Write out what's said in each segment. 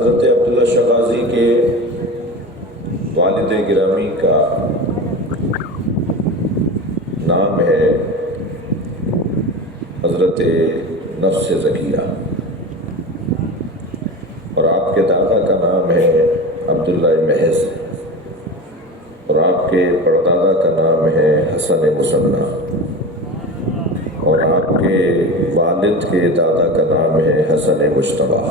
حضرت عبداللہ شغازی کے والد گرامی کا نام ہے حضرت نفس زکیہ، اور آپ کے دادا کا نام ہے عبداللہ محض، اور آپ کے پردادا کا نام ہے حسن مصنع، اور آپ کے والد کے دادا کا نام ہے حسن مجتبیٰ۔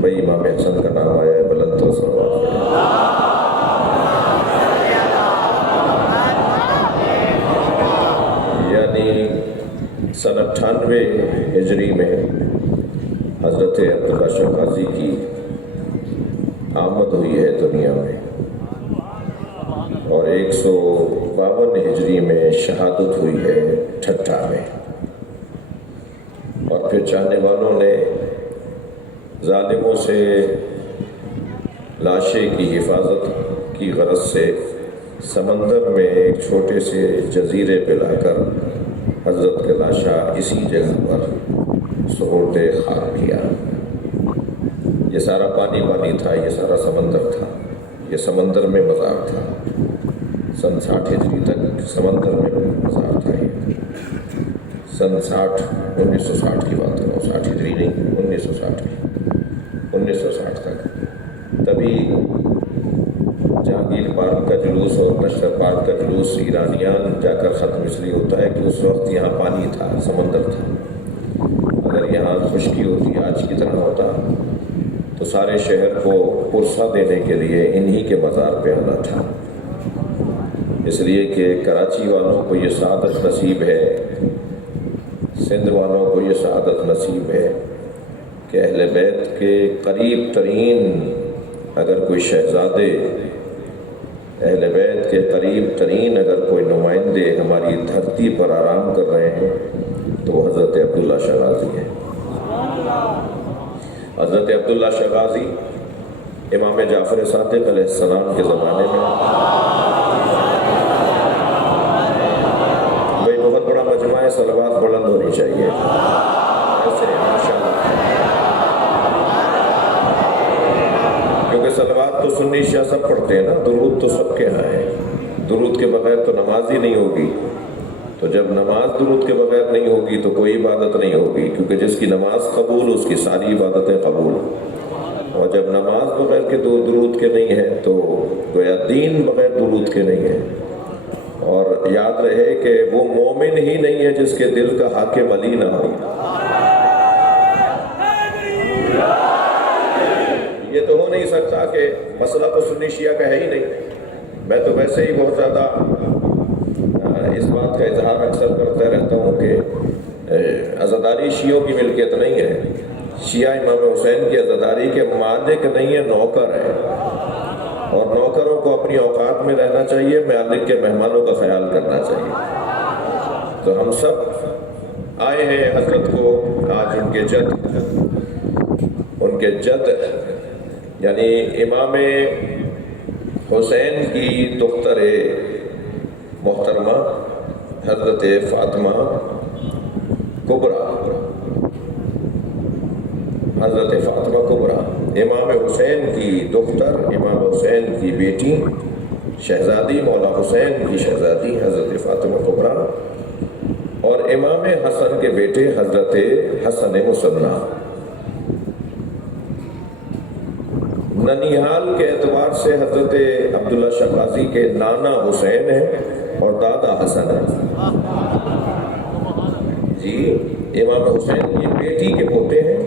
بھائی امام حسن کا نام آیا ہے، بلند و صلوات یعنی سن 98 ہجری میں حضرت عبداللہ شغازی کی آمد ہوئی ہے دنیا میں، اور 152 ہجری میں شہادت ہوئی ہے ٹھٹھا میں، اور پھر چاہنے والوں نے ظالموں سے لاشے کی حفاظت کی غرض سے سمندر میں ایک چھوٹے سے جزیرے پہ لا کر حضرت کا لاشا اسی جگہ پر سپرد خاک کیا۔ یہ سارا پانی پانی تھا، یہ سارا سمندر تھا، یہ سمندر میں مزار تھا۔ سن 60 ہجری تک سمندر میں مزار تھا۔ یہ سن 1960 کی بات کروں، 60 ہجری نہیں، 1960 کی، 1960 تک۔ تبھی جہانگیر پارک کا جلوس اور نشتر پارک کا جلوس ایرانیان جا کر ختم اس لیے ہوتا ہے کہ اس وقت یہاں پانی تھا، سمندر تھا۔ اگر یہاں خشکی ہوتی آج کی طرح ہوتا تو سارے شہر کو پرسہ دینے کے لیے انہی کے مزار پہ آنا تھا، اس لیے کہ کراچی والوں کو یہ سعادت نصیب ہے، سندھ والوں کو یہ سعادت نصیب ہے کہ اہل بیت کے قریب ترین اگر کوئی شہزادے، اہل بیت کے قریب ترین اگر کوئی نمائندے ہماری دھرتی پر آرام کر رہے ہیں تو وہ حضرت عبداللہ شغازی ہے۔ حضرت عبداللہ شغازی امام جعفر صادق علیہ السلام کے زمانے میں، بھائی بہت بڑا مجمع ہے، صلوات بلند ہونی چاہیے ایسے ماشاءاللہ، کیونکہ صلوات تو سنی شیعہ سب پڑھتے ہیں نا، درود تو سب کے ہاں ہے، درود کے بغیر تو نماز ہی نہیں ہوگی، تو جب نماز درود کے بغیر نہیں ہوگی تو کوئی عبادت نہیں ہوگی، کیونکہ جس کی نماز قبول اس کی ساری عبادتیں قبول، اور جب نماز بغیر کے درود کے نہیں ہے تو گویا دین بغیر درود کے نہیں ہے۔ اور یاد رہے کہ وہ مومن ہی نہیں ہے جس کے دل کا حاکم علی نہ ہو۔ یہ تو ہو نہیں سکتا کہ مسئلہ تو سنی شیعہ کا ہے ہی نہیں۔ میں تو ویسے ہی بہت زیادہ اس بات کا اظہار اکثر کرتا رہتا ہوں کہ عزاداری شیعوں کی ملکیت نہیں ہے، شیعہ امام حسین کی عزاداری کے مالک نہیں ہے، نوکر ہے، اور نوکروں کو اپنی اوقات میں رہنا چاہیے، مالک کے مہمانوں کا خیال کرنا چاہیے۔ تو ہم سب آئے ہیں حضرت کو آج ان کے جد یعنی امام حسین کی دختر محترمہ حضرت فاطمہ کبریٰ، حضرت فاطمہ کبریٰ امام حسین کی دختر، امام حسین کی بیٹی، شہزادی مولا حسین کی شہزادی حضرت فاطمہ کبریٰ، اور امام حسن کے بیٹے حضرت حسن مصنع۔ ننیحال کے اعتبار سے حضرت عبداللہ شغازی کے نانا حسین ہیں اور دادا حسن ہے جی۔ امام حسین کی بیٹی کے پوتے ہیں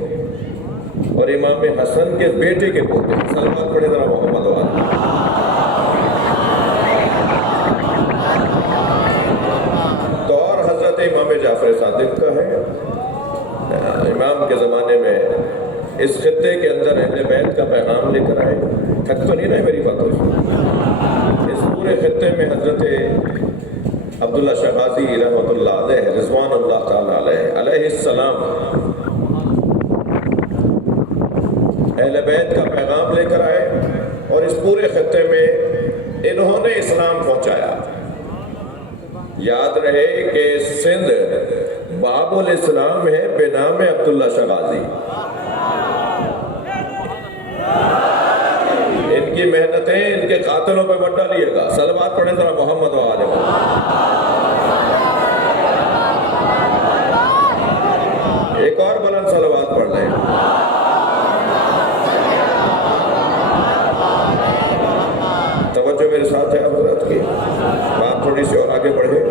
اور امام حسن کے بیٹے کے پوتے ہیں۔ سلوات پڑھے ذرا محمد وال۔ دور حضرت امام جعفر صادق کا ہے۔ امام کے زمانے میں اس خطے کے اندر اہل بیت کا پیغام لے کر آئے، تھک تو نہیں رہے میری باتوں سے، اس پورے خطے میں حضرت عبداللہ شغازی رحمۃ اللہ علیہ رضوان اللہ تعالیٰ علیہ السلام اہل بیت کا پیغام لے کر آئے، اور اس پورے خطے میں انہوں نے اسلام پہنچایا۔ یاد رہے کہ سندھ باب الاسلام ہے بے نام عبداللہ شاہ غازی. ان کی محنتیں ان کے قاتلوں پہ مت ڈالیے گا. صلوات پڑھیں ذرا محمد و آل محمد. ایک اور بلند صلوات پڑھ لیں. توجہ میرے ساتھ ہے حضرت کی. بات تھوڑی سی اور آگے بڑھے.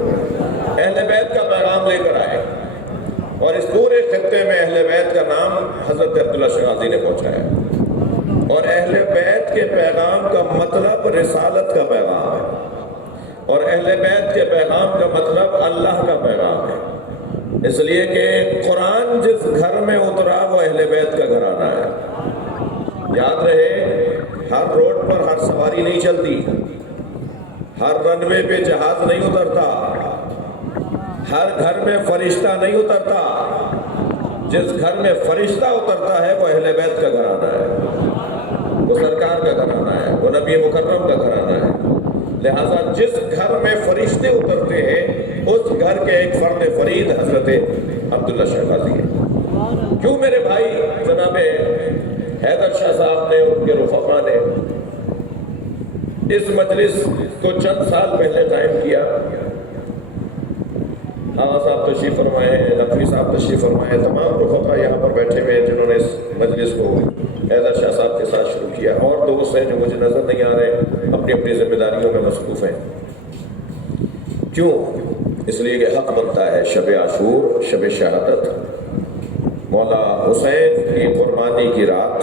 اہل بیت کا پیغام لے کر آئے اور اس پورے خطے میں اہل بیت کا نام حضرت عبداللہ شاہ غازی نے پہنچایا. اور اہل بیت کے پیغام کا مطلب رسالت کا پیغام ہے اور اہل بیت کے پیغام کا مطلب اللہ کا پیغام ہے. اس لیے کہ قرآن جس گھر میں اترا وہ اہل بیت کا گھرانہ ہے. یاد رہے ہر روڈ پر ہر سواری نہیں چلتی, ہر رن وے پہ جہاز نہیں اترتا, ہر گھر میں فرشتہ نہیں اترتا. جس گھر میں فرشتہ اترتا ہے وہ اہل بیت کا گھرانہ ہے, وہ سرکار کا گھرانہ ہے, وہ نبی مکرم کا گھرانہ ہے. لہٰذا جس گھر میں فرشتے اترتے ہیں اس گھر کے ایک فرد فرید حضرت عبداللہ شاہ غازی ہے. کیوں میرے بھائی جناب حیدر شاہ صاحب نے, ان کے رفقا نے اس مجلس کو چند سال پہلے قائم کیا. آغا صاحب تشریف فرمائے ہیں, نقوی صاحب تشریف فرمائے, تمام رفقا یہاں پر بیٹھے ہوئے ہیں جنہوں نے اس مجلس کو حیدر شاہ صاحب کے ساتھ شروع کیا. اور دوست ہیں جو مجھے نظر نہیں آ رہے, اپنی اپنی ذمہ داریوں میں مصروف ہیں. کیوں؟ اس لیے کہ حق بنتا ہے شب عاشور, شب شہادت, مولا حسین کی قربانی کی رات.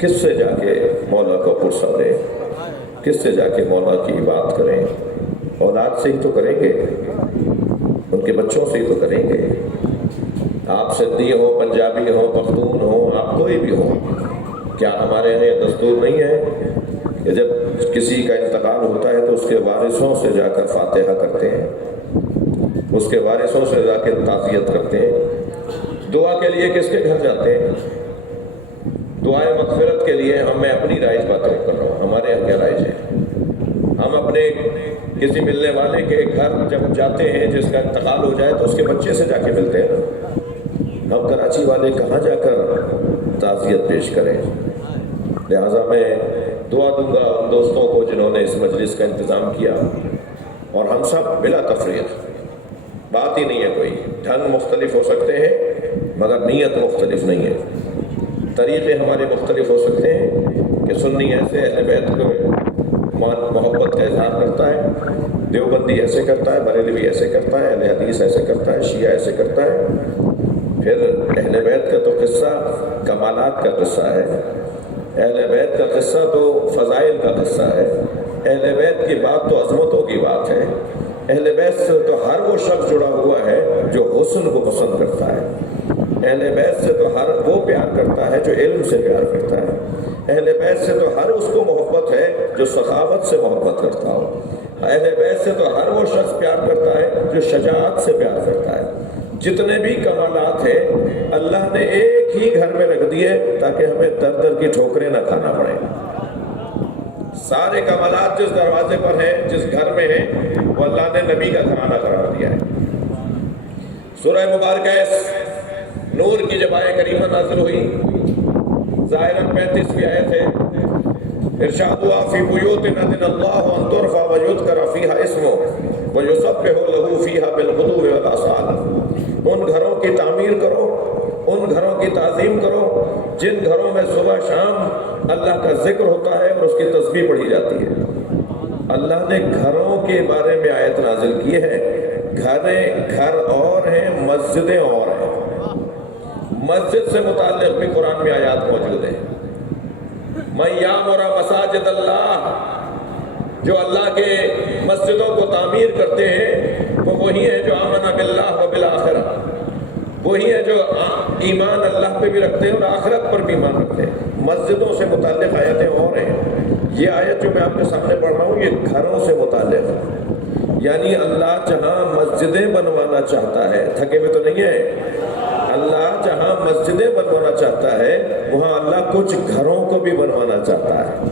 کس سے جا کے مولا کو پرسہ دیں, کس سے جا کے مولا کی بات کریں؟ اولاد سے ہی تو کریں گے, ان کے بچوں سے ہی تو کریں گے. آپ سندھی ہو, پنجابی ہو, پختون ہو, آپ کوئی بھی ہو, کیا ہمارے یہاں یہ دستور نہیں ہے کہ جب کسی کا انتقال ہوتا ہے تو اس کے وارثوں سے جا کر فاتحہ کرتے ہیں, اس کے وارثوں سے جا کے تعزیت کرتے ہیں. دعا کے لیے کس کے گھر جاتے ہیں؟ دعائے مغفرت کے لیے. میں اپنی رائج باتیں کر رہا ہوں, ہمارے یہاں کیا رائج ہے. ہم اپنے کسی ملنے والے کے گھر جب جاتے ہیں جس کا انتقال ہو جائے تو اس کے بچے سے جا کے ملتے ہیں. ہم کراچی والے کہاں جا کر تعزیت پیش کریں؟ لہٰذا میں دعا دوں گا ان دوستوں کو جنہوں نے اس مجلس کا انتظام کیا, اور ہم سب بلا تفریق, بات ہی نہیں ہے کوئی. ڈھنگ مختلف ہو سکتے ہیں مگر نیت مختلف نہیں ہے. طریقے ہمارے مختلف ہو سکتے ہیں کہ سنی ایسے اہل بیت کو محبت کا اظہار کرتا ہے, دیوبندی ایسے کرتا ہے, بریلوی ایسے کرتا ہے, اہل حدیث ایسے کرتا ہے, شیعہ ایسے کرتا ہے. پھر اہل بیت کا تو قصہ کمالات کا قصہ ہے, اہل بیت کا قصہ تو فضائل کا قصہ ہے, اہل بیت کی بات تو عظمتوں کی بات ہے. اہل بیت سے تو ہر وہ شخص جڑا ہوا ہے جو حسن کو پسند کرتا ہے. اہل بیت سے تو ہر وہ پیار کرتا ہے جو علم سے پیار کرتا ہے. اہل بیت سے تو ہر اس کو محبت ہے جو سخاوت سے محبت کرتا ہو. اہل بیت سے تو ہر وہ شخص پیار کرتا ہے جو شجاعت سے پیار کرتا ہے. جتنے بھی کمالات ہیں اللہ نے ایک ہی گھر میں رکھ دیے تاکہ ہمیں در در کی ٹھوکریں نہ کھانا پڑے. سارے کمالات جس دروازے پر ہیں, جس گھر میں ہیں, وہ اللہ نے نبی کا گھرانہ قرار دیا ہے. سورہ مبارکہ نور کی جب آیت کریمہ نازل ہوئی, ظاہراً 35ویں آیت ہے, ارشاد ہوا فی بیوت اذن اللہ ان ترفع ویذکر فیہا اسمہ ویسبح لہ فیہا بالغدو والآصال. ان گھروں کی تعمیر کرو, ان گھروں کی تعظیم کرو جن گھروں میں صبح شام اللہ کا ذکر ہوتا ہے اور اس کی تسبیح پڑھی جاتی ہے. اللہ نے گھروں کے بارے میں آیت نازل کی ہے. گھر اور ہیں, مسجدیں اور ہیں. مسجد سے متعلق بھی قرآن میں آیات موجود ہیں. من یامر مساجد اللہ, جو اللہ کے مسجدوں کو تعمیر کرتے ہیں وہ وہی ہے جو آمن باللہ و بالآخرہ, وہی ہے جو ایمان اللہ پہ بھی رکھتے ہیں اور آخرت پر بھی ایمان رکھتے ہیں. مسجدوں سے متعلق آیتیں اور ہیں. یہ آیت جو میں آپ کے سامنے پڑھ رہا ہوں یہ گھروں سے متعلق ہے. یعنی اللہ جہاں مسجدیں بنوانا چاہتا ہے, تھکے ہوئے تو نہیں ہے, اللہ جہاں مسجدیں بنوانا چاہتا ہے وہاں اللہ کچھ گھروں کو بھی بنوانا چاہتا ہے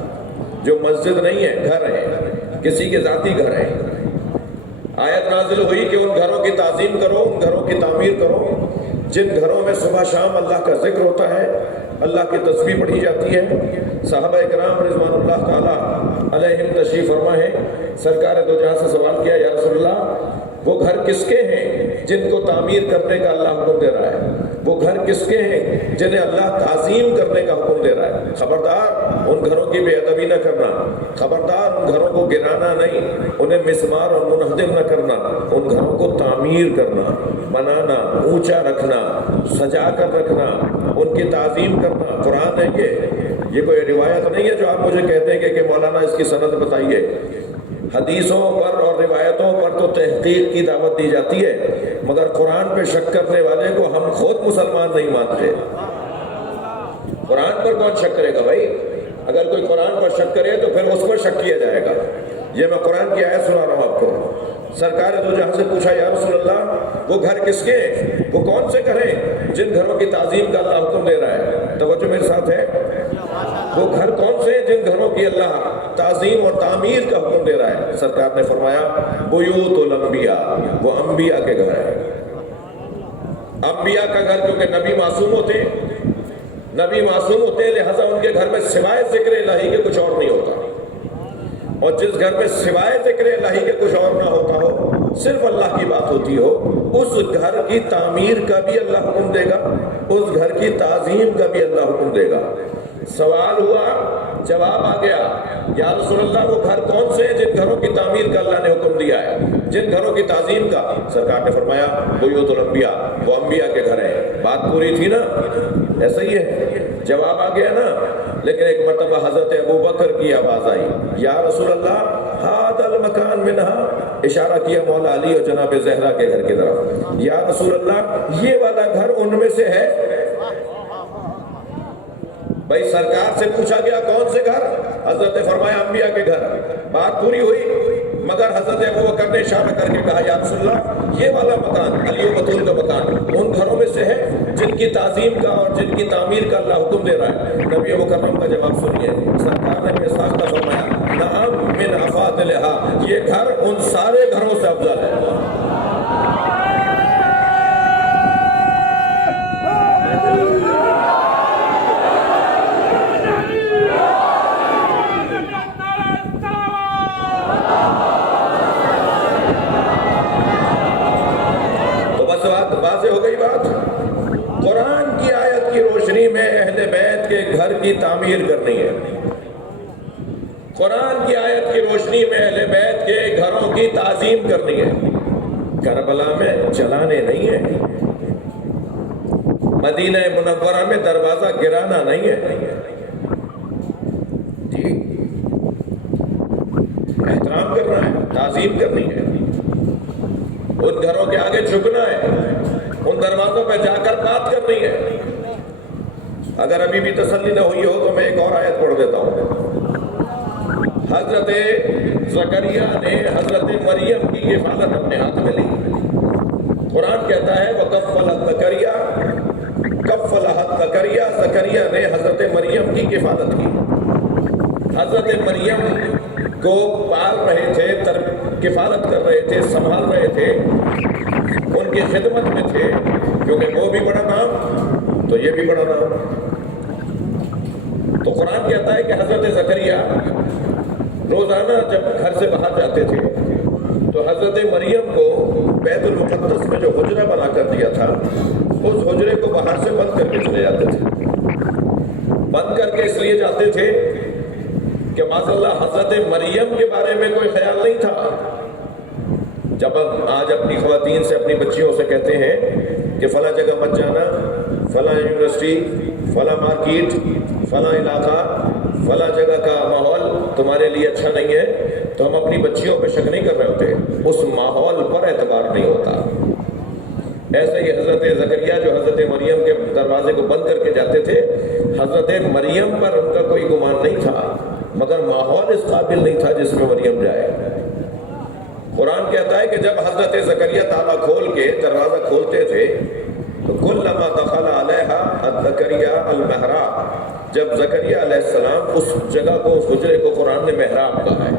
جو مسجد نہیں ہے, گھر ہیں, کسی کے ذاتی گھر ہیں. آیت نازل ہوئی کہ ان گھروں کی تعظیم کرو، ان گھروں کی تعمیر کرو جن گھروں میں صبح شام اللہ کا ذکر ہوتا ہے، اللہ کی تسبیح پڑھی جاتی ہے۔ صحابہ کرام رضوان اللہ تعالیٰ علیہم تشریف فرما ہے، سرکار دو جہاں سے سوال کیا، یا رسول اللہ وہ گھر کس کے ہیں جن کو تعمیر کرنے کا اللہ حکم دے رہا ہے؟ وہ گھر کس کے ہیں جنہیں اللہ تعظیم کرنے کا حکم دے رہا ہے؟ خبردار ان گھروں کی بے ادبی نہ کرنا، خبردار ان گھروں کو گرانا نہیں، انہیں مسمار اور منہدم نہ کرنا، ان گھروں کو تعمیر کرنا، بنانا، اونچا رکھنا، سجا کر رکھنا، ان کی تعظیم کرنا۔ قرآن ہے یہ کوئی روایت نہیں ہے جو آپ مجھے کہتے ہیں کہ مولانا اس کی سند بتائیے۔ حدیثوں پر اور روایتوں پر تو تحقیق کی دعوت دی جاتی ہے، مگر قرآن پہ شک کرنے والے کو ہم خود مسلمان نہیں مانتے۔ قرآن پر کون شک کرے گا بھائی؟ اگر کوئی قرآن پر شک کرے تو پھر اس پر شک کیا جائے گا۔ یہ میں قرآن کی آیت سنا رہا ہوں آپ کو۔ سرکار دو جہاں سے پوچھا، یا رسول اللہ وہ گھر کس کے ہیں؟ وہ کون سے گھر ہیں جن گھروں کی تعظیم کا اللہ حکم دے رہا ہے؟ توجہ میرے ساتھ ہے؟ وہ گھر کون سے ہیں جن گھروں کی اللہ تعظیم اور تعمیر کا حکم دے رہا ہے؟ سرکار نے فرمایا بیوت الانبیاء، وہ انبیاء کے گھر ہیں۔ انبیاء کا گھر، کیونکہ نبی معصوم ہوتے ہیں، نبی معصوم ہوتے ہیں، لہذا ان کے گھر میں سوائے ذکر الہی کے کچھ اور نہیں ہوتا، اور جس گھر میں سوائے ذکر الہی کے کچھ اور نہ ہوتا ہو، صرف اللہ کی بات ہوتی ہو، اس گھر کی تعمیر کا بھی اللہ حکم دے گا، اس گھر کی تعظیم کا بھی اللہ حکم دے گا۔ سوال ہوا، جواب آ گیا، یا رسول اللہ وہ گھر کون سے ہیں جن گھروں کی تعمیر کا اللہ نے حکم دیا ہے، جن گھروں کی تعظیم کا؟ سرکار نے فرمایا بیوت الانبیاء، وہ انبیاء کے گھر ہیں۔ بات پوری تھی نا؟ ایسا ہی ہے، جواب آ گیا نا؟ لیکن ایک مرتبہ حضرت ابو بکر کی آواز آئی، یا رسول اللہ ہذا المکان منہا، اشارہ کیا مولا علی اور جناب زہرا کے گھر کی طرف، یا رسول اللہ یہ والا گھر ان میں سے ہے؟ بھائی سرکار سے پوچھا گیا کون سے گھر؟ حضرت نے فرمایا انبیاء کے گھر۔ بات پوری ہوئی، مگر حضرت ابو بکر نے اشارہ کر کے کہا، یا رسول اللہ یہ والا مکان، علی و بطول کا مکان، ان گھروں میں سے ہے جن کی تعظیم کا اور جن کی تعمیر کا اللہ حکم دے رہا ہے۔ نبی مکرم کا جواب سنیے، سرکار نے بے ساختہ فرمایا، نعم من افاضلھا، یہ گھر ان سارے گھروں سے افضل ہے۔ قرآن کی آیت کی روشنی میں اہل بیت کے گھر کی تعمیر کرنی ہے، قرآن کی آیت کی روشنی میں اہل بیت کے گھروں کی تعظیم کرنی ہے۔ کربلا میں جلانے نہیں ہے، مدینہ منورہ میں دروازہ گرانا نہیں ہے، جی احترام کرنا ہے، تعظیم کرنی ہے، ان گھروں کے آگے جھکنا ہے، ان دروازوں پہ جا کر بات کرنی ہے۔ اگر ابھی بھی تسلی نہ ہوئی ہو تو میں ایک اور آیت پڑھ دیتا ہوں۔ حضرت زکریا نے حضرت مریم کی کفالت اپنے ہاتھ میں لی۔ قرآن کہتا ہے وَكَفَّلَتْ زکریا، زکریا نے حضرت مریم کی کفالت کی۔ حضرت مریم کو پال رہے تھے، کفالت کر رہے تھے، سنبھال رہے تھے، ان کی خدمت میں تھے، کیونکہ وہ بھی بڑا نام تو یہ بھی بڑا نام۔ تو قرآن کہتا ہے کہ حضرت زکریا روزانہ جب گھر سے باہر جاتے تھے تو حضرت مریم کو بیت المقدس میں جو حجرہ بنا کر دیا تھا، اس حجرے کو باہر سے بند کر کے چلے جاتے تھے۔ بند کر کے اس لیے جاتے تھے کہ معاذ اللہ حضرت مریم کے بارے میں کوئی خیال نہیں تھا۔ جب ہم آج اپنی خواتین سے، اپنی بچیوں سے کہتے ہیں کہ فلاں جگہ مت جانا، فلاں یونیورسٹی، فلاں مارکیٹ، فلاں علاقہ، فلاں جگہ کا ماحول تمہارے لیے اچھا نہیں ہے، تو ہم اپنی بچیوں پہ شک نہیں کر رہے ہوتے، اس ماحول پر اعتبار نہیں ہوتا۔ ایسے ہی حضرت زکریا جو حضرت مریم کے دروازے کو بند کر کے جاتے تھے، حضرت مریم پر ان کا کوئی گمان نہیں تھا، مگر ماحول اس قابل نہیں تھا جس میں مریم جائے۔ قرآن کہتا ہے کہ جب حضرت زکریا تالا کھول کے دروازہ کھولتے تھے تو کلما دخل علیہا زکریا المحراب، جب زکریا علیہ السلام اس جگہ کو، اس حجرے کو قرآن نے محراب کہا ہے،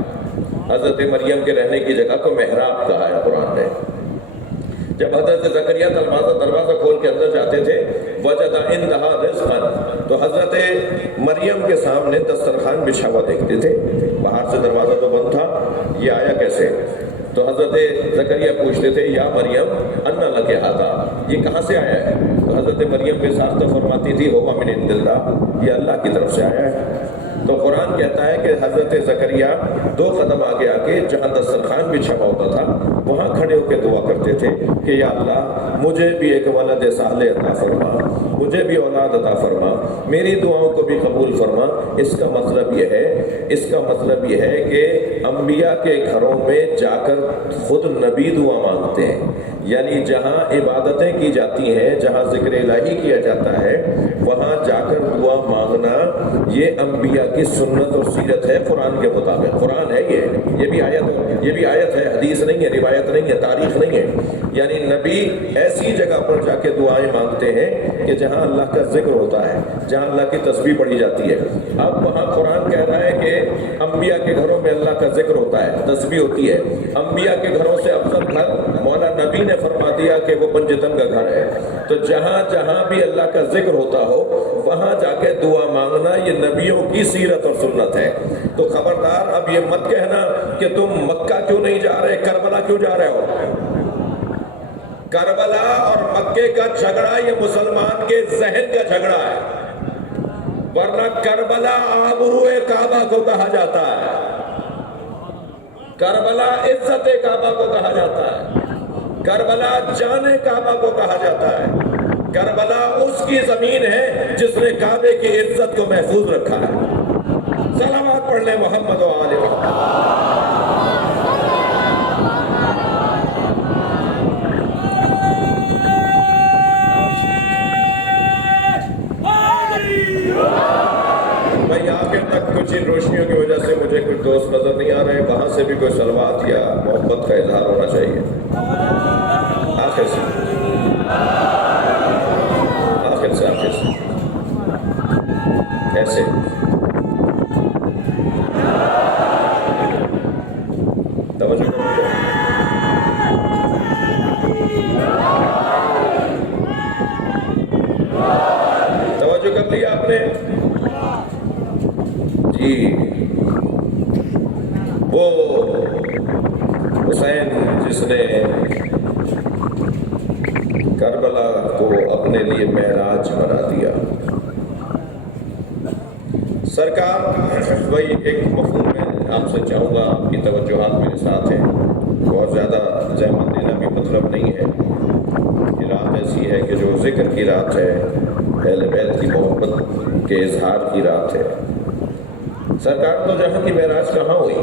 حضرت مریم کے رہنے کی جگہ کو محراب کہا ہے قرآن حضرت زکریا دروازہ کھول کے اندر جاتے تھے، وجد عندہا رزقا، تو حضرت مریم کے سامنے دسترخوان بچھا ہوا دیکھتے تھے، باہر سے دروازہ تو بند تھا، یہ آیا کیسے؟ تو حضرت زکریا پوچھتے تھے یا مریم انا لک ھذا، یہ کہاں سے آیا ہے؟ تو حضرت مریم کے ساتھ تو فرماتی تھی ہوا من عند اللہ، یہ اللہ کی طرف سے آیا ہے۔ تو قرآن کہتا ہے کہ حضرت زکریا 2 قدم آگے آگے جہاں دسترخوان بچھا ہوا ہوتا تھا وہاں کھڑے ہو کے دعا کرتے تھے کہ یا اللہ مجھے بھی ایک ولد صالح عطا فرما، مجھے بھی اولاد عطا فرما، میری دعاؤں کو بھی قبول فرما۔ اس کا مطلب یہ ہے کہ انبیاء کے گھروں میں جا کر خود نبی دعا مانگتے ہیں، یعنی جہاں عبادتیں کی جاتی ہیں، جہاں ذکر الہی کیا جاتا ہے، وہاں جا کر دعا مانگنا یہ انبیاء کی سنت اور سیرت ہے قرآن کے مطابق۔ قرآن ہے یہ بھی آیت ہے، حدیث نہیں ہے، روایت نہیں ہے، تاریخ نہیں ہے۔ یعنی نبی ایسی جگہ پر جا کے دعائیں مانگتے ہیں کہ جہاں اللہ کا ذکر ہوتا ہے، جہاں اللہ کی تسبیح پڑھی جاتی ہے۔ اب وہاں قرآن کہہ رہا ہے کہ انبیاء کے گھروں میں اللہ کا ذکر ہوتا ہے، تسبیح ہوتی ہے۔ انبیاء کے گھروں سے افضل گھر مولا نبی نے فرما دیا کہ وہ پنجتن کا گھر ہے۔ تو جہاں جہاں بھی اللہ کا ذکر ہوتا ہو وہاں جا کے دعا مانگنا یہ نبیوں کی سیرت اور سنت ہے۔ تو خبردار اب یہ مت کہنا کہ تم مکہ کیوں نہیں جا رہے، کربلا کیوں جا رہے ہو۔ کربلا اور مکے کا جھگڑا یہ مسلمان کے ذہن کا جھگڑا ہے، ورنہ کربلا آبروئے کعبہ کو کہا جاتا ہے، کربلا عزت کعبہ کو کہا جاتا ہے، کربلا جان کعبہ کو کہا جاتا ہے، کربلا اس کی زمین ہے جس نے کعبے کی عزت کو محفوظ رکھا ہے۔ صلوات پڑھ لیں محمد و آل محمد۔ بھائی آخر تک کچھ ان روشنیوں کی وجہ سے مجھے کچھ دوست نظر نہیں آ رہے، وہاں سے بھی کوئی صلوات یا محبت کا اظہار ہونا چاہیے آخر سے ایسے توجہ کر لیا آپ نے جی۔ وہ حسین جس نے کربلا کو اپنے لیے معراج بنا دیا، سرکار وہی ایک مفہوم میں آپ سے چاہوں گا، آپ کی توجہات میرے ساتھ ہیں، بہت زیادہ زحمت دینا بھی مطلب نہیں ہے۔ یہ رات ایسی ہے کہ جو ذکر کی رات ہے، اہل بیت کی محبت کے اظہار کی رات ہے۔ سرکار تو جہاں کی معراج کہاں ہوئی؟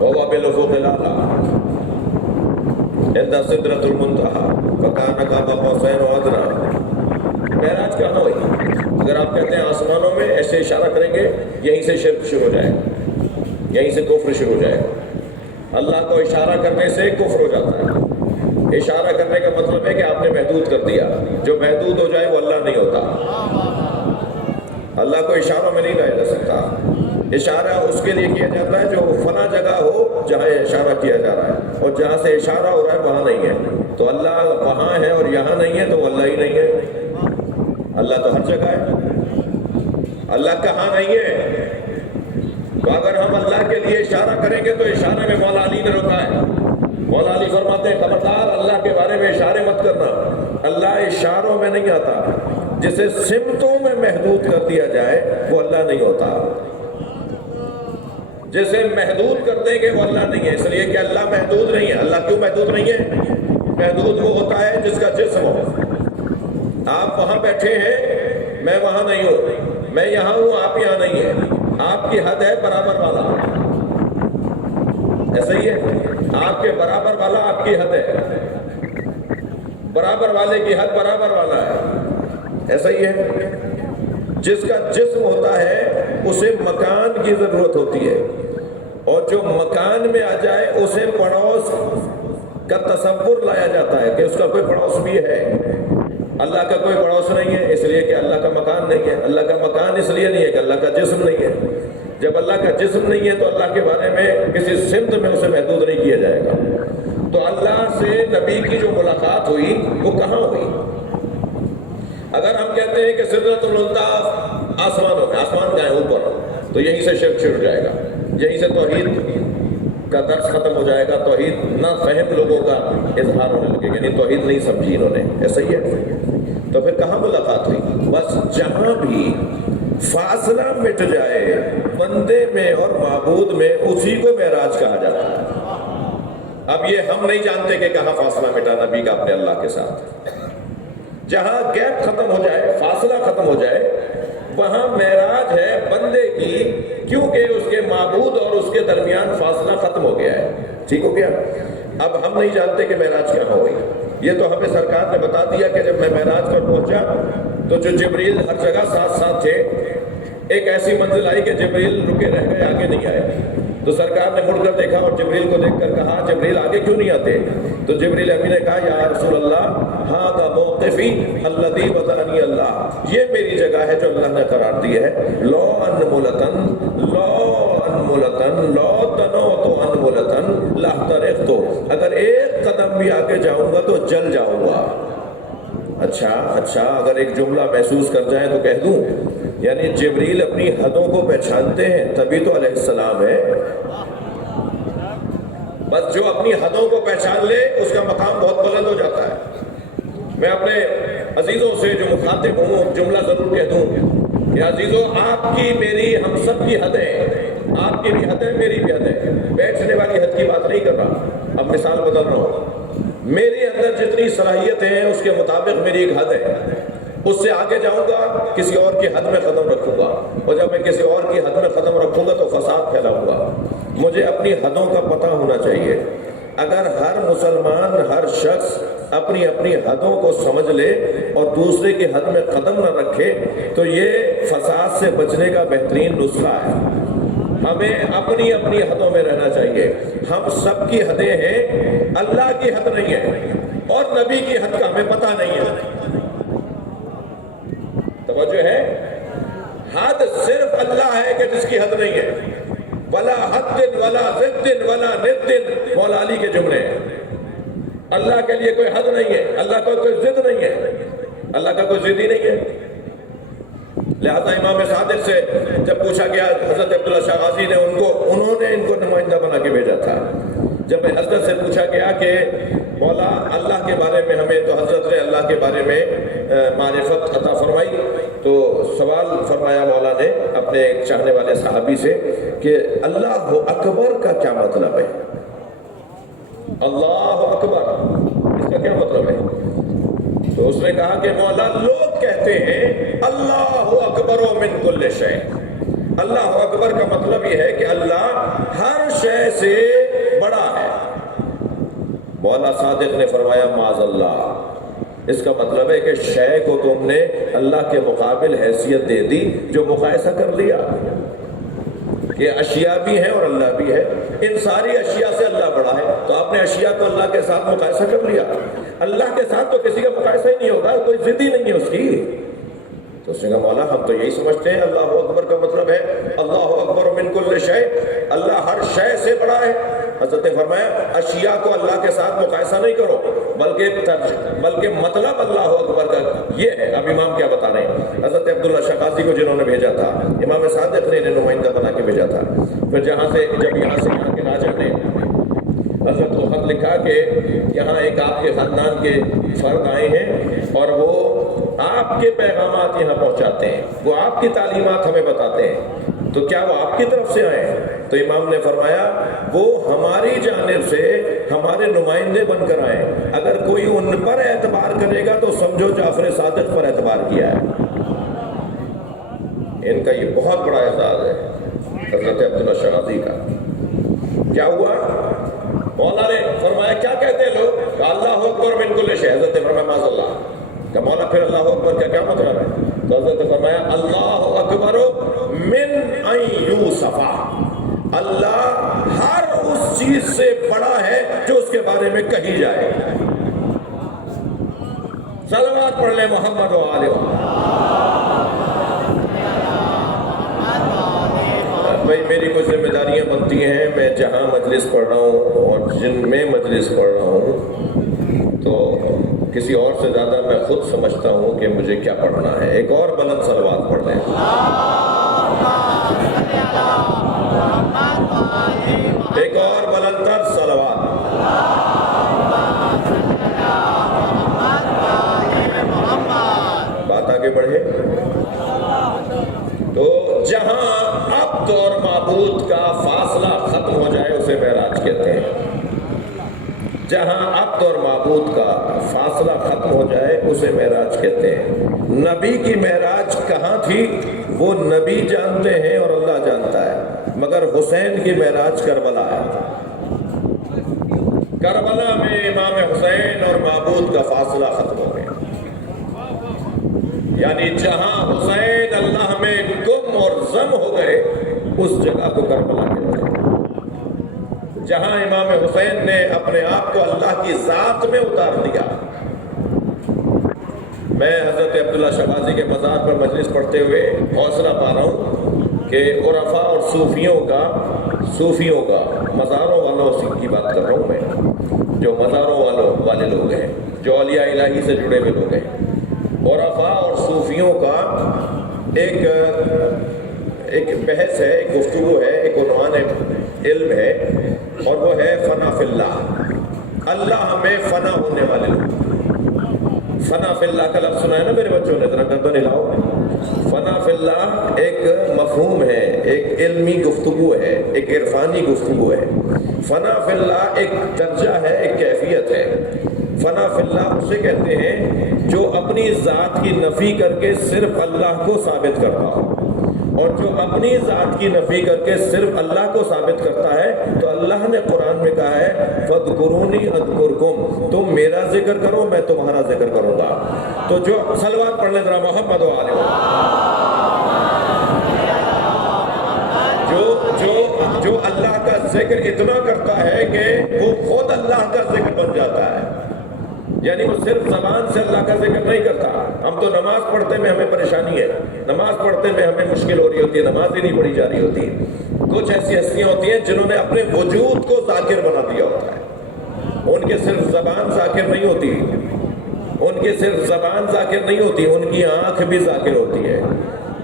وَهُوَ بِالْأُفُقِ الْأَعْلَىٰ عِندَ سِدْرَةِ الْمُنتَهَىٰ فَكَانَ قَابَ قَوْسَيْنِ أَوْ أَدْنَىٰ۔ معراج کہاں ہوئی؟ اگر آپ کہتے ہیں آسمانوں میں، ایسے اشارہ کریں گے یہیں سے شرک شروع ہو جائے، یہیں سے کفر شروع ہو جائے۔ اللہ کو اشارہ کرنے سے کفر ہو جاتا ہے۔ اشارہ کرنے کا مطلب ہے کہ آپ نے محدود کر دیا، جو محدود ہو جائے وہ اللہ نہیں ہوتا۔ اللہ کو اشاروں میں نہیں لایا جا سکتا۔ اشارہ اس کے لیے کیا جاتا ہے جو فلاں جگہ ہو جہاں اشارہ کیا جا رہا ہے، اور جہاں سے اشارہ ہو رہا ہے وہاں نہیں ہے۔ تو اللہ وہاں ہے اور یہاں نہیں ہے تو وہ اللہ ہی نہیں ہے۔ اللہ تو ہر جگہ ہے، اللہ کہاں نہیں ہے؟ تو اگر ہم اللہ کے لیے اشارہ کریں گے تو اشارے میں مولا علی نے روکا ہے۔ مولا علی فرماتے ہیں خبردار اللہ کے بارے میں اشارے مت کرنا، اللہ اشاروں میں نہیں آتا۔ جسے سمتوں میں محدود کر دیا جائے وہ اللہ نہیں ہوتا، جسے محدود کر دیں گے وہ اللہ نہیں ہے، اس لیے کہ اللہ محدود نہیں ہے۔ اللہ کیوں محدود نہیں ہے؟ محدود وہ ہوتا ہے جس کا جسم ہو۔ آپ وہاں بیٹھے ہیں، میں وہاں نہیں ہوں، میں یہاں ہوں، آپ یہاں نہیں ہیں۔ آپ کی حد ہے برابر والا، ایسا ہی ہے، آپ کے برابر والا آپ کی حد ہے، برابر والے کی حد برابر والا ہے، ایسا ہی ہے۔ جس کا جسم ہوتا ہے اسے مکان کی ضرورت ہوتی ہے، اور جو مکان میں آ جائے اسے پڑوس کا تصور لایا جاتا ہے کہ اس کا کوئی پڑوس بھی ہے۔ اللہ کا کوئی پڑوس نہیں ہے، اس لیے کہ اللہ کا مکان نہیں ہے۔ اللہ کا مکان اس لیے نہیں ہے کہ اللہ کا جسم نہیں ہے۔ جب اللہ کا جسم نہیں ہے تو اللہ کے بارے میں کسی سمت میں اسے محدود نہیں کیا جائے گا۔ تو اللہ سے نبی ملاقات ہوئی وہ کہاں ہوئی؟ اگر ہم کہتے ہیں کہ سدرۃ المنتہا آسمانوں میں، آسمان کا ہے اوپر، تو یہیں سے شرک شروع ہو جائے گا، یہیں سے توحید کا درس ختم ہو جائے گا، توحید نہ فہم لوگوں کا اظہار ہونے لگے گا، یعنی توحید نہیں سمجھی انہوں نے، ایسا ہی ہے۔ تو پھر کہاں ملاقات ہوئی؟ بس جہاں بھی فاصلہ مٹ جائے بندے میں اور معبود میں، اسی کو معراج کہا جاتا ہے۔ اب یہ ہم نہیں جانتے کہ کہاں فاصلہ مٹا نبی کا اپنے اللہ کے ساتھ۔ جہاں گیپ ختم ہو جائے، فاصلہ ختم ہو جائے، وہاں معراج ہے بندے کی، کیونکہ اس کے معبود اور اس کے درمیان فاصلہ ختم ہو گیا ہے۔ ٹھیک ہو گیا؟ اب ہم نہیں جانتے کہ معراج کہاں ہوئی، یہ تو ہمیں سرکار نے بتا دیا کہ جب میں معراج پر پہنچا تو جو جبریل ہر جگہ ساتھ ساتھ تھے، ایک ایسی منزل آئی کہ جبریل رکے رہ گئے، آگے نہیں آئے۔ تو سرکار نے مڑ کر دیکھا اور جبریل کو دیکھ کر کہا، جبریل آگے کیوں نہیں آتے؟ تو جبریل امین نے کہا، یا رسول اللہ ھذا موقفی الذی وضعنی اللہ، یہ میری جگہ ہے جو اللہ نے قرار دی ہے۔ لو انملتن لو تنوت انملتن لاحترقت، اگر ایک قدم بھی آگے جاؤں گا تو جل جاؤں گا۔ اچھا اگر ایک جملہ محسوس کر جائیں تو کہہ دوں، یعنی جبریل اپنی حدوں کو پہچانتے ہیں، تبھی تو علیہ السلام ہے۔ بس جو اپنی حدوں کو پہچان لے اس کا مقام بہت بلند ہو جاتا ہے۔ میں اپنے عزیزوں سے جو مخاطب ہوں جملہ ضرور کہہ دوں کہ عزیزوں، آپ کی میری ہم سب کی حدیں، آپ کی بھی حدیں میری بھی حدیں، بیٹھنے والی حد کی بات نہیں کر رہا، اب مثال بدل رہا ہوں۔ میری اندر جتنی صلاحیتیں ہیں اس کے مطابق میری ایک حد ہے، اس سے آگے جاؤں گا کسی اور کی حد میں ختم رکھوں گا، اور جب میں کسی اور کی حد میں ختم رکھوں گا تو فساد پھیلاؤں گا۔ مجھے اپنی حدوں کا پتہ ہونا چاہیے۔ اگر ہر مسلمان، ہر شخص اپنی اپنی حدوں کو سمجھ لے اور دوسرے کی حد میں قدم نہ رکھے تو یہ فساد سے بچنے کا بہترین نسخہ ہے۔ ہمیں اپنی اپنی حدوں میں رہنا چاہیے۔ ہم سب کی حدیں ہیں، اللہ کی حد نہیں ہے، اور نبی کی حد کا ہمیں پتہ نہیں ہے۔ توجہ ہے؟ حد صرف اللہ ہے کہ جس کی حد نہیں ہے۔ ولا حد ولا ضد ولا ند، مولا علی کے جملے ہیں۔ اللہ کے لیے کوئی حد نہیں ہے، اللہ کا کوئی ضد نہیں ہے، اللہ کا کوئی ضد ہی نہیں ہے۔ لہذا امام صادق سے جب پوچھا گیا، حضرت عبداللہ شاہ غازی نے انہوں نے ان کو نمائندہ بنا کے بھیجا تھا۔ جب حضرت سے پوچھا گیا کہ مولا اللہ کے بارے میں ہمیں، تو حضرت نے اللہ کے بارے میں معرفت عطا فرمائی، تو سوال فرمایا مولا نے اپنے ایک چاہنے والے صحابی سے کہ اللہ اکبر کا کیا مطلب ہے؟ اللہ اکبر اس کا کیا مطلب ہے؟ تو اس نے کہا کہ مولا لوگ کہتے ہیں اللہ اکبر من کل شیء، اللہ اکبر کا مطلب یہ ہے کہ اللہ ہر شے سے بڑا ہے۔ مولا صادق نے فرمایا معاذ اللہ، اس کا مطلب ہے کہ شے کو تم نے اللہ کے مقابل حیثیت دے دی جو مقایسہ کر لیا۔ یہ اشیاء بھی ہیں اور اللہ بھی ہے، ان ساری اشیاء سے اللہ بڑا ہے، تو آپ نے اشیاء کو اللہ کے ساتھ مقایسہ کر لیا۔ اللہ کے ساتھ تو کسی کا مقایسہ ہی نہیں ہوگا، کوئی ضد ہی نہیں ہے اس کی۔ تو اس نے کہا مولا ہم تو یہی سمجھتے ہیں اللہ اکبر کا مطلب ہے اللہ اکبر من کل شیء، اللہ ہر شے سے بڑا ہے۔ حضرت نے فرمایا اشیاء کو اللہ کے ساتھ مقایسہ نہیں کرو، بلکہ مطلب اللہ اکبر کا یہ ہے۔ اب امام کیا بتا رہے ہیں؟ حضرت عبداللہ شاہ غازی کو جنہوں نے بھیجا تھا، امام صادق نے انہیں نمائندہ بنا کے بھیجا تھا۔ پھر جب یہاں کے راجہ نے حضرت کو خط لکھا کہ یہاں ایک آپ کے خاندان کے فرد آئے ہیں اور وہ آپ کے پیغامات یہاں پہنچاتے ہیں، وہ آپ کی تعلیمات ہمیں بتاتے ہیں، تو کیا وہ آپ کی طرف سے آئے ہیں؟ تو امام نے فرمایا وہ ہماری جانب سے ہمارے نمائندے بن کر آئے، اگر کوئی ان پر اعتبار کرے گا تو سمجھو جعفر صادق پر اعتبار کیا ہے۔ ان کا یہ بہت بڑا اعزاز ہے حضرت عبداللہ شاہ غازی کا۔ کیا ہوا؟ مولا نے فرمایا کیا کہتے ہیں لوگ؟ اللہ اکبر من کل شیء۔ حضرت نے فرمایا معاذ اللہ۔ کہ مولا پھر اللہ اکبر کا کیا مطلب ہے؟ تو حضرت نے فرمایا اللہ اکبر من ان یوصف، اللہ ہر اس چیز سے بڑا ہے جو اس کے بارے میں کہی جائے۔ صلوات پڑھ لیں محمد و آلہ۔ بھائی میری کچھ ذمہ داریاں بنتی ہیں، میں جہاں مجلس پڑھ رہا ہوں اور جن میں مجلس پڑھ رہا ہوں تو کسی اور سے زیادہ میں خود سمجھتا ہوں کہ مجھے کیا پڑھنا ہے۔ ایک اور بلند صلوات پڑھ لیں۔ ایک اور بلند تر صلوات۔ بات آگے بڑھے تو جہاں عبد اور معبود کا فاصلہ ختم ہو جائے اسے معراج کہتے ہیں۔ جہاں عبد اور معبود کا فاصلہ ختم ہو جائے اسے معراج کہتے ہیں۔ نبی کی معراج کہاں تھی وہ نبی جانتے ہیں اور اللہ جانتا ہے، مگر حسین کی معراج کربلا ہے۔ کربلا میں امام حسین اور معبود کا فاصلہ ختم ہو گیا، یعنی جہاں حسین اللہ میں گم اور ضم ہو گئے اس جگہ کو کربلا کہتے ہیں۔ جہاں امام حسین نے اپنے آپ کو اللہ کی ذات میں اتار دیا۔ میں حضرت عبداللہ شہبازی کے مزار پر مجلس پڑھتے ہوئے حوصلہ پا رہا ہوں کہ عرفاء اور صوفیوں کا مزاروں والوں کی بات کر رہا ہوں میں، جو مزاروں والے لوگ ہیں، جو اولیاء الہی سے جڑے ہوئے لوگ ہیں، عرفاء اور صوفیوں کا ایک بحث ہے، ایک گفتگو ہے، ایک عنوان علم ہے، اور وہ ہے فنا فی اللہ۔ اللہ میں فنا ہونے والے لوگ۔ فنا فی اللہ کا لفظ سنا ہے نا میرے بچوں نے؟ ذرا گردن ہلاؤ۔ فنا فی اللہ ایک مفہوم ہے، ایک علمی گفتگو ہے، ایک عرفانی گفتگو ہے۔ فنا فی اللہ ایک درجہ ہے، ایک کیفیت ہے۔ فنا فی اللہ اسے کہتے ہیں جو اپنی ذات کی نفی کر کے صرف اللہ کو ثابت کرتا ہو، اور جو اپنی ذات کی نفی کر کے صرف اللہ کو ثابت کرتا ہے تو اللہ نے قرآن میں کہا ہے فَاذْكُرُونِي أَذْكُرْكُمْ، تم میرا ذکر کرو میں تمہارا ذکر کروں گا۔ تو جو صلوات پڑھ لیں ذرا محمد و آلہ جو اللہ کا ذکر اتنا کرتا ہے کہ وہ خود اللہ کا ذکر بن جاتا ہے، یعنی وہ صرف زبان سے اللہ کا ذکر نہیں کرتا۔ ہم تو نماز پڑھتے میں ہمیں پریشانی ہے، نماز پڑھتے میں ہمیں مشکل ہو رہی ہوتی ہے، نماز ہی نہیں پڑھی جا رہی ہوتی۔ کچھ ایسی ہستیاں ہوتی ہیں جنہوں نے اپنے وجود کو ذاکر بنا دیا ہوتا ہے، ان کے صرف زبان ذاکر نہیں ہوتی، ان کے صرف زبان ذاکر نہیں ہوتی، ان کی آنکھ بھی ذاکر ہوتی ہے،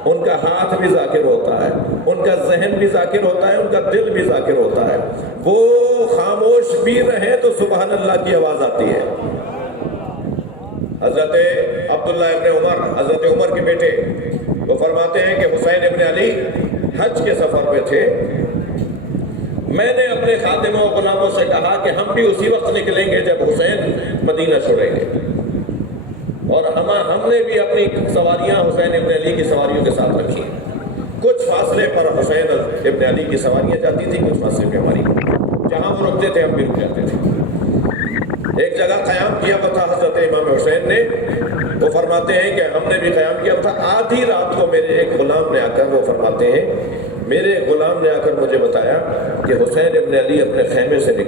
ان کا ہاتھ بھی ذاکر ہوتا ہے، ان کا ذہن بھی ذاکر ہوتا ہے، ان کا دل بھی ذاکر ہوتا ہے۔ وہ خاموش بھی رہے تو سبحان اللہ کی آواز آتی ہے۔ حضرت عبداللہ ابن عمر، حضرت عمر کے بیٹے، وہ فرماتے ہیں کہ حسین ابن علی حج کے سفر پہ تھے، میں نے اپنے خادموں و غلاموں سے کہا کہ ہم بھی اسی وقت نکلیں گے جب حسین مدینہ چھوڑیں گے، اور ہم نے بھی اپنی سواریاں حسین ابن علی کی سواریوں کے ساتھ رکھی۔ کچھ فاصلے پر حسین ابن علی کی سواریاں جاتی تھیں، کچھ فاصلے پہ ہماری، جہاں وہ رکتے تھے ہم بھی رک جاتے تھے۔ ایک جگہ قیام کیا ہوا تھا حضرت امام حسین نے، وہ فرماتے ہیں کہ ہم نے بھی قیام کیا تھا۔ آدھی رات کو میرے ایک غلام نے آ کر، وہ فرماتے ہیں میرے غلام نے آ کر مجھے بتایا کہ حسین ابن علی اپنے خیمے سے نکلے